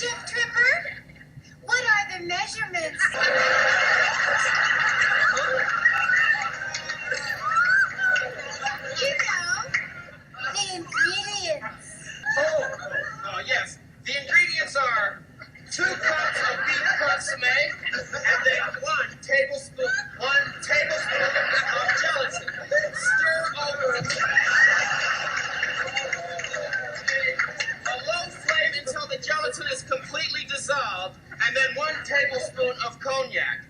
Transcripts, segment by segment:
Chip Tripper, what are the measurements? You know, the ingredients. Yes. The ingredients are 2 cups of beef consomme and then 1 tablespoon of gelatin. Stir over a low flame until the gelatin is completely dissolved, and then 1 tablespoon of cognac.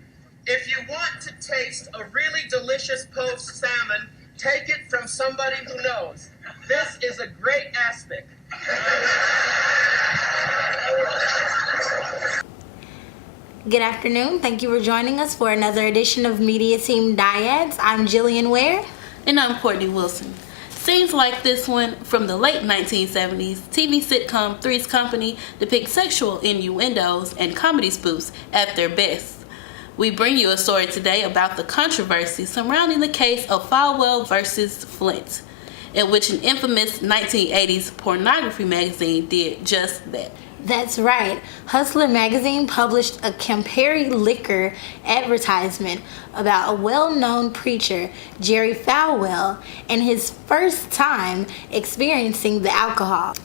If you want to taste a really delicious poached salmon, take it from somebody who knows. This is a great aspic. Good afternoon. Thank you for joining us for another edition of Media Team Dyads. I'm Jillian Ware. And I'm Courtney Wilson. Scenes like this one from the late 1970s, TV sitcom Three's Company depict sexual innuendos and comedy spoofs at their best. We bring you a story today about the controversy surrounding the case of Falwell versus Flynt, in which an infamous 1980s pornography magazine did just that. That's right. Hustler magazine published a Campari liquor advertisement about a well-known preacher, Jerry Falwell, and his first time experiencing the alcohol.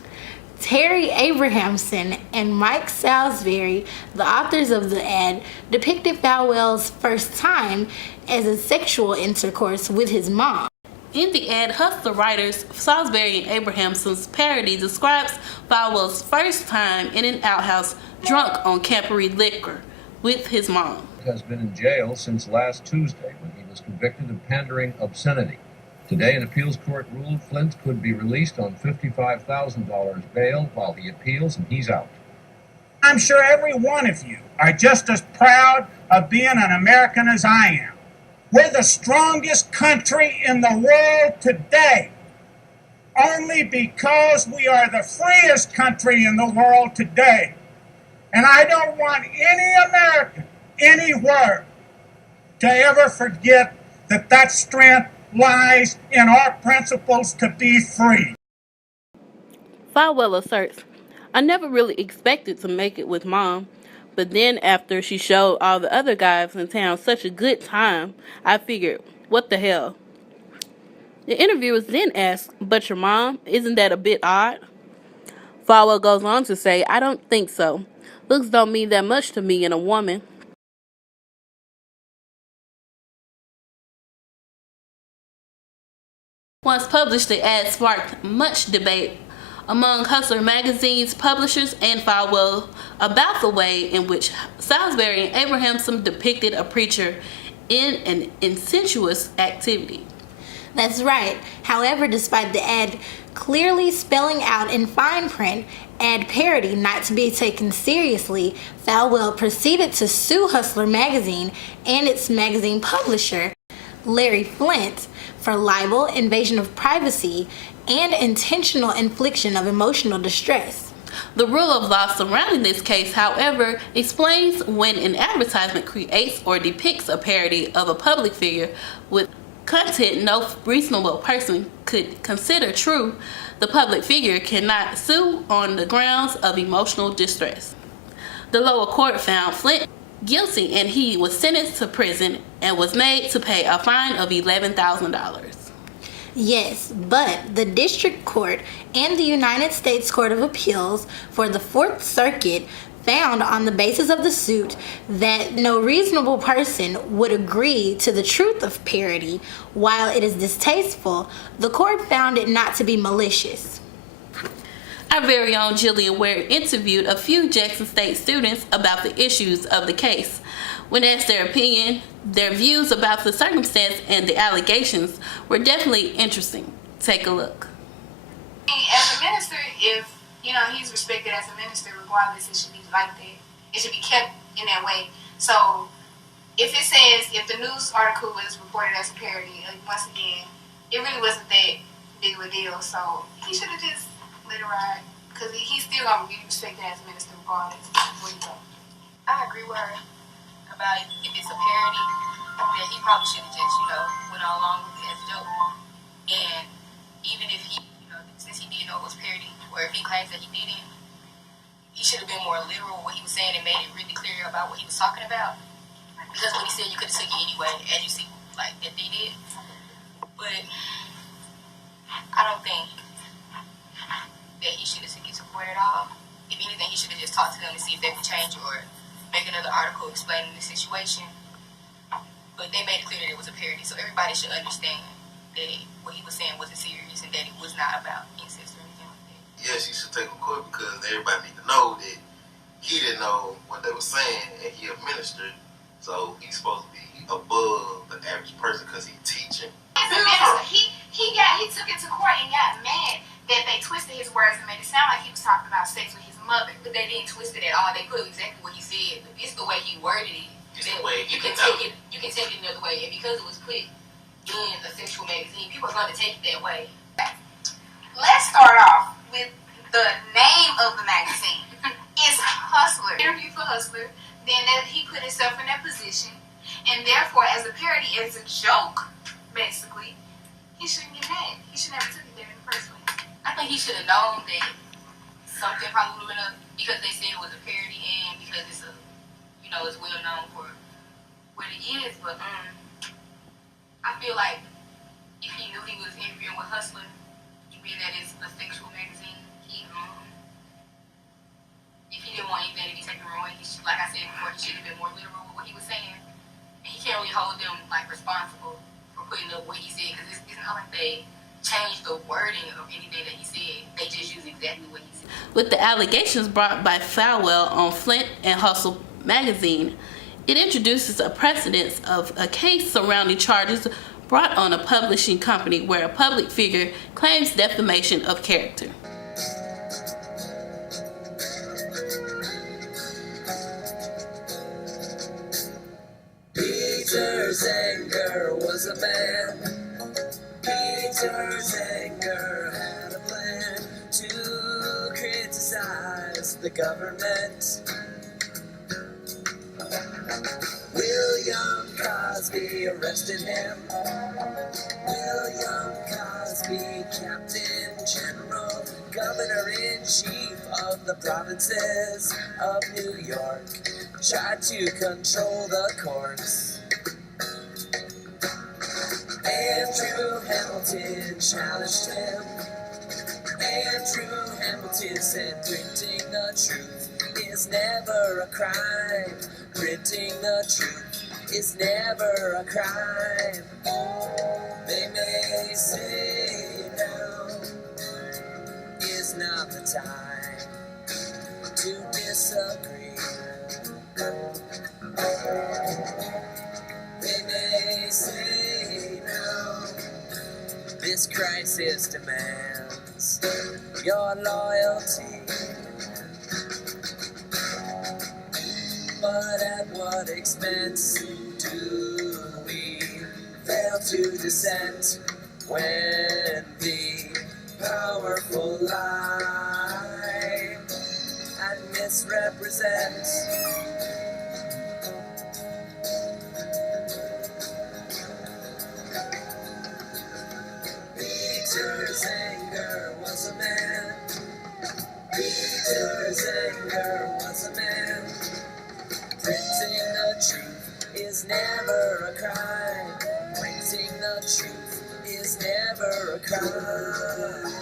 Terry Abrahamson and Mike Salisbury, the authors of the ad, depicted Falwell's first time as a sexual intercourse with his mom. In the ad, Hustler writers Salisbury and Abrahamson's parody describes Falwell's first time in an outhouse drunk on Campari liquor with his mom. Has been in jail since last Tuesday when he was convicted of pandering obscenity. Today, an appeals court ruled Flynt could be released on $55,000 bail while he appeals, and he's out. I'm sure every one of you are just as proud of being an American as I am. We're the strongest country in the world today, only because we are the freest country in the world today. And I don't want any American, anywhere, to ever forget that strength lies in our principles to be free. Falwell asserts, I never really expected to make it with Mom. But then after she showed all the other guys in town such a good time, I figured, what the hell? The interviewers then asked, but your mom, isn't that a bit odd? Falwell goes on to say, I don't think so. Looks don't mean that much to me in a woman. Once published, the ad sparked much debate among Hustler magazine's publishers and Falwell about the way in which Salisbury and Abrahamson depicted a preacher in an incestuous activity. That's right. However, despite the ad clearly spelling out in fine print ad parody not to be taken seriously, Falwell proceeded to sue Hustler magazine and its magazine publisher, Larry Flynt, for libel, invasion of privacy, and intentional infliction of emotional distress. The rule of law surrounding this case, however, explains when an advertisement creates or depicts a parody of a public figure with content no reasonable person could consider true, the public figure cannot sue on the grounds of emotional distress. The lower court found Flynt guilty and he was sentenced to prison and was made to pay a fine of $11,000. Yes, but the District Court and the United States Court of Appeals for the Fourth Circuit found on the basis of the suit that no reasonable person would agree to the truth of parody. While it is distasteful, the court found it not to be malicious. Our very own Jillian Ware interviewed a few Jackson State students about the issues of the case. When asked their opinion, their views about the circumstance and the allegations were definitely interesting. Take a look. As a minister, if he's respected as a minister, regardless, it should be like that. It should be kept in that way. So if it says, if the news article was reported as a parody, once again, it really wasn't that big of a deal. So he should have just let it ride, because he's still going to be respected as a minister regardless of where you go. I agree with her about if it's a parody, that he probably should have just, went along with it as a joke. And even if he, since he didn't know it was parody, or if he claims that he didn't, he should have been more literal what he was saying and made it really clear about what he was talking about. Because what he said, you could have took it anyway, as you see, like, that they did. But I don't think that he should have took it to court at all. If anything, he should have just talked to them and see if they would change or make another article explaining the situation. But they made it clear that it was a parody, so everybody should understand that what he was saying wasn't serious and that it was not about incest or anything like that. Yes, he should take him to court because everybody need to know that he didn't know what they were saying and he administered, so he's supposed to be above the average person because he's teaching. As a minister, he took it to court and got mad that they twisted his words and made it sound like he was talking about sex with his mother, but they didn't twist it at all. They put exactly what he said. It's the way he worded it. You can take it another way, and because it was put in a sexual magazine, people are going to take it that way. Let's start off with the name of the magazine. It's Hustler. Interview for Hustler. Then he put himself in that position, and therefore, as a parody, as a joke, basically, he shouldn't get mad. He should never took it there in the first place. I think he should have known that something probably would have, because they said it was a parody and because it's a, it's well known for what it is, but I feel like if he knew he was interviewing with Hustler, being that it's a sexual magazine, if he didn't want anything to be taken wrong, like I said before, he should have been more literal with what he was saying. And he can't really hold them responsible for putting up what he said, because it's not like they changed the wording of anything that he said. They just used exactly what he said. With the allegations brought by Falwell on Flynt and Hustle magazine, it introduces a precedent of a case surrounding charges brought on a publishing company where a public figure claims defamation of character. Peter's anger was a man. Peter's anger had a plan to criticize the government. William Cosby arrested him. William Cosby, Captain General, Governor-in-Chief of the provinces of New York, tried to control the courts. Andrew Hamilton challenged him. Andrew Hamilton said printing the truth is never a crime. Printing the truth is never a crime. They may say now is not the time to disagree. They may say now this crisis demands your loyalty. But at what expense do we fail to dissent when the powerful lie and misrepresent? Peter's anger was a man. Peter's anger was a man. Printing the truth is never a crime. Printing the truth is never a crime.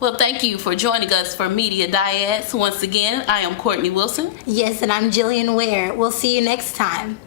Well, thank you for joining us for Media Dyads. Once again, I am Courtney Wilson. Yes, and I'm Jillian Ware. We'll see you next time.